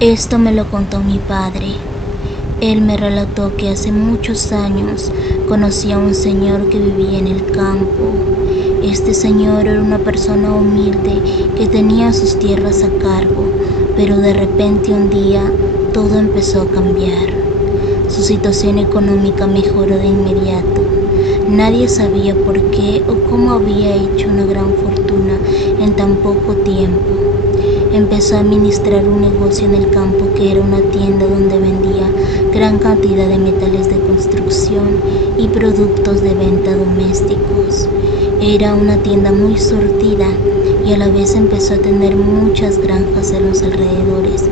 Esto me lo contó mi padre. Él me relató que hace muchos años conocía a un señor que vivía en el campo. Este señor era una persona humilde que tenía sus tierras a cargo, pero de repente un día todo empezó a cambiar. Su situación económica mejoró de inmediato. Nadie sabía por qué o cómo había hecho una gran fortuna en tan poco tiempo. Empezó a administrar un negocio en el campo que era una tienda donde vendía gran cantidad de metales de construcción y productos de venta domésticos. Era una tienda muy surtida y a la vez empezó a tener muchas granjas en los alrededores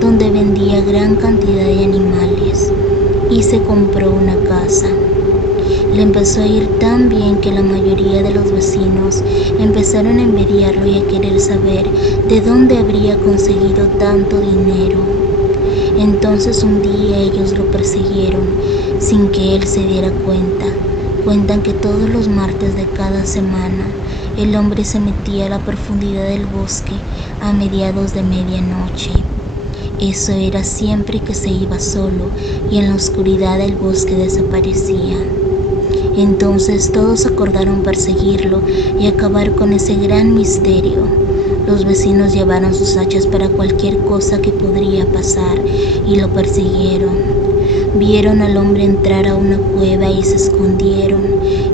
donde vendía gran cantidad de animales y se compró una casa. Le empezó a ir tan bien que la mayoría de los vecinos empezaron a envidiarlo y a querer saber de dónde habría conseguido tanto dinero. Entonces un día ellos lo persiguieron sin que él se diera cuenta. Cuentan que todos los martes de cada semana el hombre se metía a la profundidad del bosque a mediados de medianoche. Eso era siempre que se iba solo y en la oscuridad del bosque desaparecía. Entonces todos acordaron perseguirlo y acabar con ese gran misterio. Los vecinos llevaron sus hachas para cualquier cosa que podría pasar y lo persiguieron. Vieron al hombre entrar a una cueva y se escondieron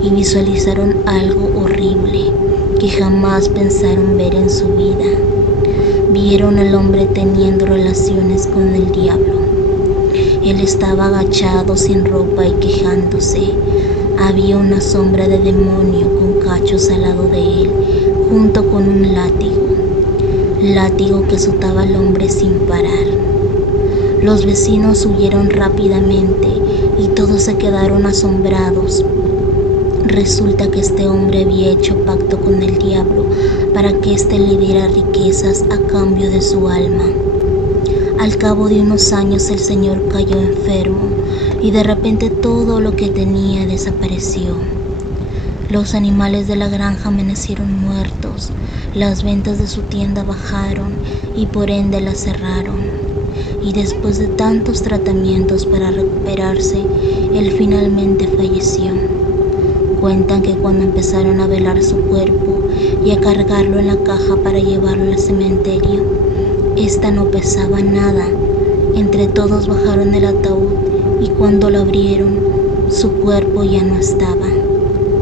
y visualizaron algo horrible que jamás pensaron ver en su vida. Vieron al hombre teniendo relaciones con el diablo. Él estaba agachado sin ropa y quejándose. Había una sombra de demonio con cachos al lado de él, junto con un látigo que azotaba al hombre sin parar. Los vecinos huyeron rápidamente y todos se quedaron asombrados. Resulta que este hombre había hecho pacto con el diablo para que éste le diera riquezas a cambio de su alma. Al cabo de unos años el señor cayó enfermo y de repente todo lo que tenía desapareció. Los animales de la granja amanecieron muertos, las ventas de su tienda bajaron y por ende la cerraron. Y después de tantos tratamientos para recuperarse, él finalmente falleció. Cuentan que cuando empezaron a velar su cuerpo y a cargarlo en la caja para llevarlo al cementerio, esta no pesaba nada. Entre todos bajaron el ataúd y cuando lo abrieron, su cuerpo ya no estaba.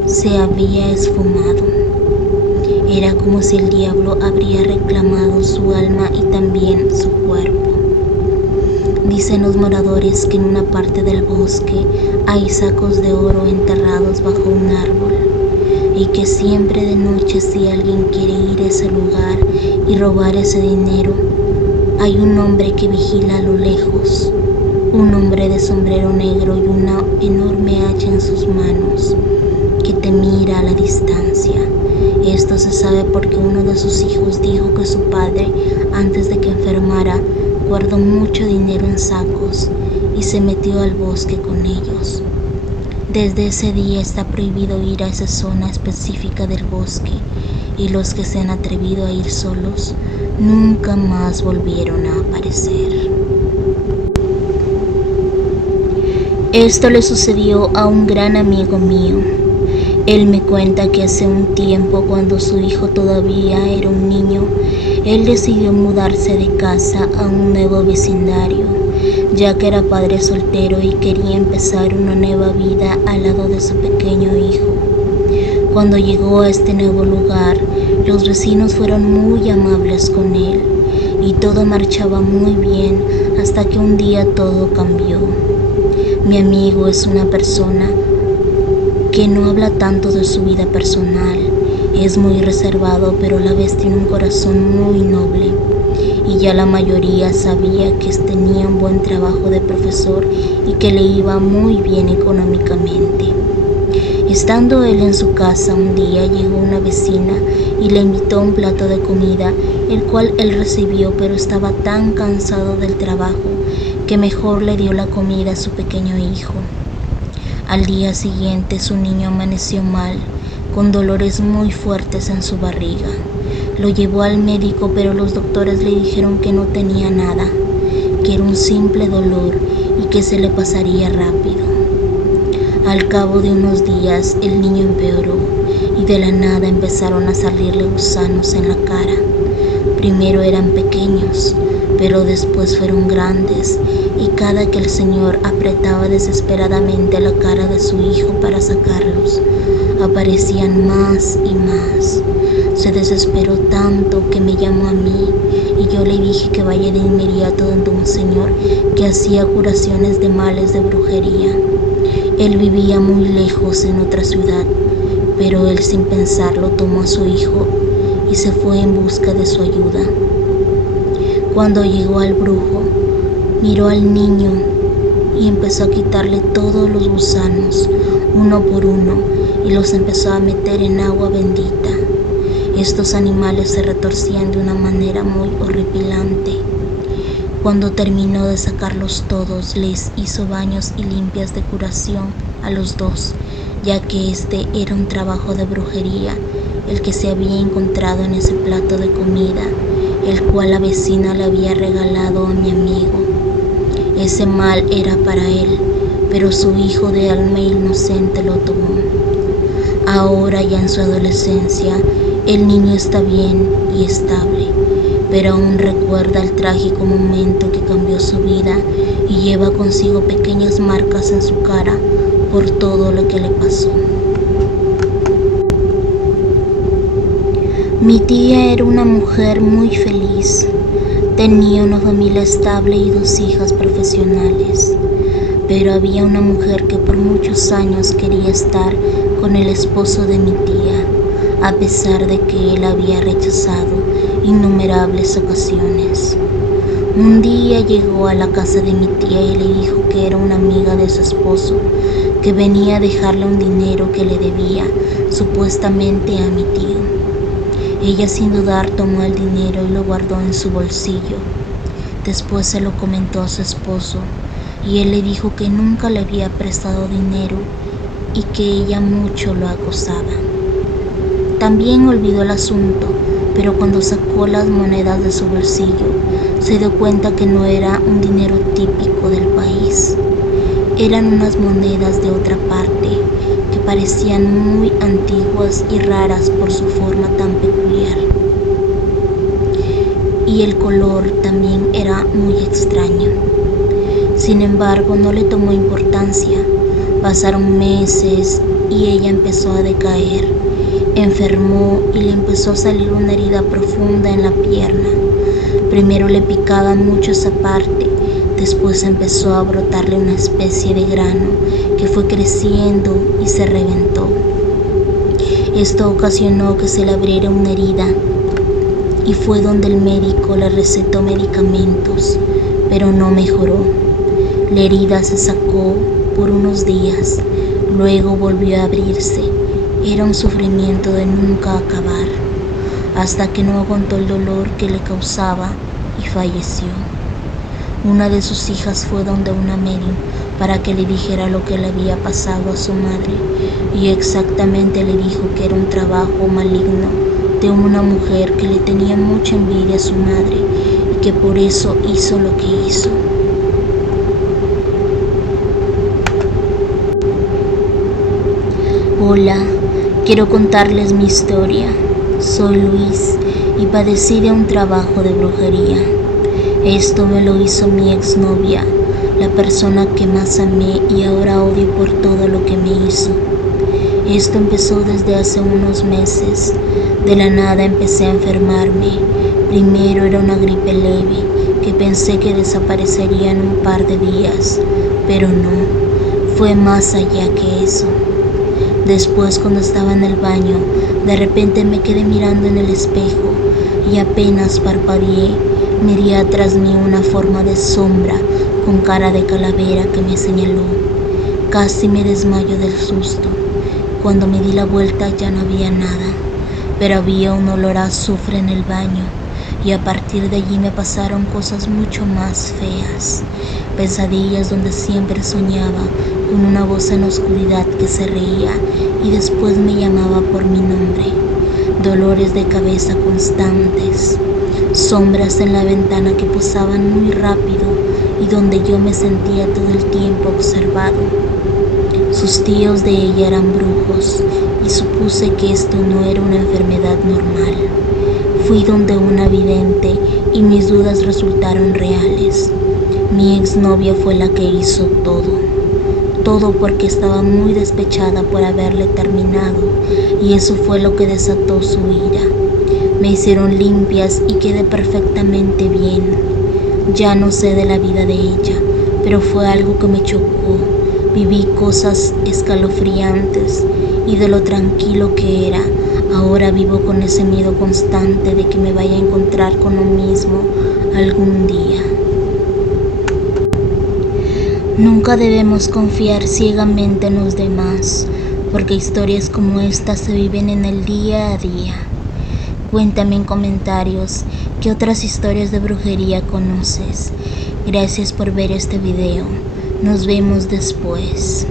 Se había esfumado. Era como si el diablo habría reclamado su alma y también su cuerpo. Dicen los moradores que en una parte del bosque hay sacos de oro enterrados bajo un árbol y que siempre de noche, si alguien quiere ir a ese lugar y robar ese dinero, hay un hombre que vigila a lo lejos, un hombre de sombrero negro y una enorme hacha en sus manos, que te mira a la distancia. Esto se sabe porque uno de sus hijos dijo que su padre, antes de que enfermara, guardó mucho dinero en sacos y se metió al bosque con ellos. Desde ese día está prohibido ir a esa zona específica del bosque y los que se han atrevido a ir solos nunca más volvieron a aparecer. Esto le sucedió a un gran amigo mío. Él me cuenta que hace un tiempo, cuando su hijo todavía era un niño, él decidió mudarse de casa a un nuevo vecindario, ya que era padre soltero y quería empezar una nueva vida al lado de su pequeño hijo. Cuando llegó a este nuevo lugar, los vecinos fueron muy amables con él y todo marchaba muy bien hasta que un día todo cambió. Mi amigo es una persona que no habla tanto de su vida personal, es muy reservado, pero a la vez tiene un corazón muy noble y ya la mayoría sabía que tenía un buen trabajo de profesor y que le iba muy bien económicamente. Estando él en su casa, un día llegó una vecina y le invitó un plato de comida, el cual él recibió, pero estaba tan cansado del trabajo que mejor le dio la comida a su pequeño hijo. Al día siguiente su niño amaneció mal, con dolores muy fuertes en su barriga. Lo llevó al médico, pero los doctores le dijeron que no tenía nada, que era un simple dolor y que se le pasaría rápido. Al cabo de unos días el niño empeoró y de la nada empezaron a salirle gusanos en la cara. Primero eran pequeños, pero después fueron grandes, y cada que el Señor apretaba desesperadamente la cara de su hijo para sacarlos, aparecían más y más. Se desesperó tanto que me llamó a mí, y yo le dije que vaya de inmediato donde un señor que hacía curaciones de males de brujería. Él vivía muy lejos en otra ciudad, pero él sin pensarlo tomó a su hijo y se fue en busca de su ayuda. Cuando llegó al brujo, miró al niño y empezó a quitarle todos los gusanos, uno por uno, y los empezó a meter en agua bendita. Estos animales se retorcían de una manera muy horripilante. Cuando terminó de sacarlos todos, les hizo baños y limpias de curación a los dos, ya que este era un trabajo de brujería, el que se había encontrado en ese plato de comida, el cual la vecina le había regalado a mi amigo. Ese mal era para él, pero su hijo de alma inocente lo tomó. Ahora ya en su adolescencia, el niño está bien y estable, pero aún recuerda el trágico momento que cambió su vida y lleva consigo pequeñas marcas en su cara por todo lo que le pasó. Mi tía era una mujer muy feliz. Tenía una familia estable y 2 hijas profesionales, pero había una mujer que por muchos años quería estar con el esposo de mi tía, a pesar de que él había rechazado innumerables ocasiones. Un día llegó a la casa de mi tía y le dijo que era una amiga de su esposo, que venía a dejarle un dinero que le debía supuestamente a mi tío. Ella sin dudar tomó el dinero y lo guardó en su bolsillo. Después se lo comentó a su esposo y él le dijo que nunca le había prestado dinero y que ella mucho lo acosaba. También olvidó el asunto, pero cuando sacó las monedas de su bolsillo, se dio cuenta que no era un dinero típico del país. Eran unas monedas de otra parte, que parecían muy antiguas y raras por su forma tan peculiar. Y el color también era muy extraño. Sin embargo, no le tomó importancia. Pasaron meses y ella empezó a decaer. Enfermó y le empezó a salir una herida profunda en la pierna. Primero le picaba mucho esa parte, después empezó a brotarle una especie de grano que fue creciendo y se reventó. Esto ocasionó que se le abriera una herida y fue donde el médico le recetó medicamentos, pero no mejoró. La herida se sacó por unos días, luego volvió a abrirse. Era un sufrimiento de nunca acabar, hasta que no aguantó el dolor que le causaba y falleció. Una de sus hijas fue donde una medium para que le dijera lo que le había pasado a su madre, y exactamente le dijo que era un trabajo maligno de una mujer que le tenía mucha envidia a su madre y que por eso hizo lo que hizo. Hola, quiero contarles mi historia. Soy Luis y padecí de un trabajo de brujería. Esto me lo hizo mi exnovia, la persona que más amé y ahora odio por todo lo que me hizo. Esto empezó desde hace unos meses. De la nada empecé a enfermarme. Primero era una gripe leve que pensé que desaparecería en un par de días, pero no, fue más allá que eso. Después, cuando estaba en el baño, de repente me quedé mirando en el espejo y apenas parpadeé, miré atrás mío una forma de sombra con cara de calavera que me señaló. Casi me desmayo del susto. Cuando me di la vuelta ya no había nada, pero había un olor a azufre en el baño, y a partir de allí me pasaron cosas mucho más feas. Pesadillas donde siempre soñaba con una voz en la oscuridad que se reía y después me llamaba por mi nombre. Dolores de cabeza constantes. sombras en la ventana que posaban muy rápido y donde yo me sentía todo el tiempo observado. Sus tíos de ella eran brujos y supuse que esto no era una enfermedad normal. Fui donde una vidente y mis dudas resultaron reales. Mi exnovia fue la que hizo todo porque estaba muy despechada por haberle terminado y eso fue lo que desató su ira. Me hicieron limpias y quedé perfectamente bien. Ya no sé de la vida de ella, pero fue algo que me chocó. Viví cosas escalofriantes y de lo tranquilo que era, ahora vivo con ese miedo constante de que me vaya a encontrar con lo mismo algún día. Nunca debemos confiar ciegamente en los demás, porque historias como esta se viven en el día a día. Cuéntame en comentarios qué otras historias de brujería conoces. Gracias por ver este video. Nos vemos después.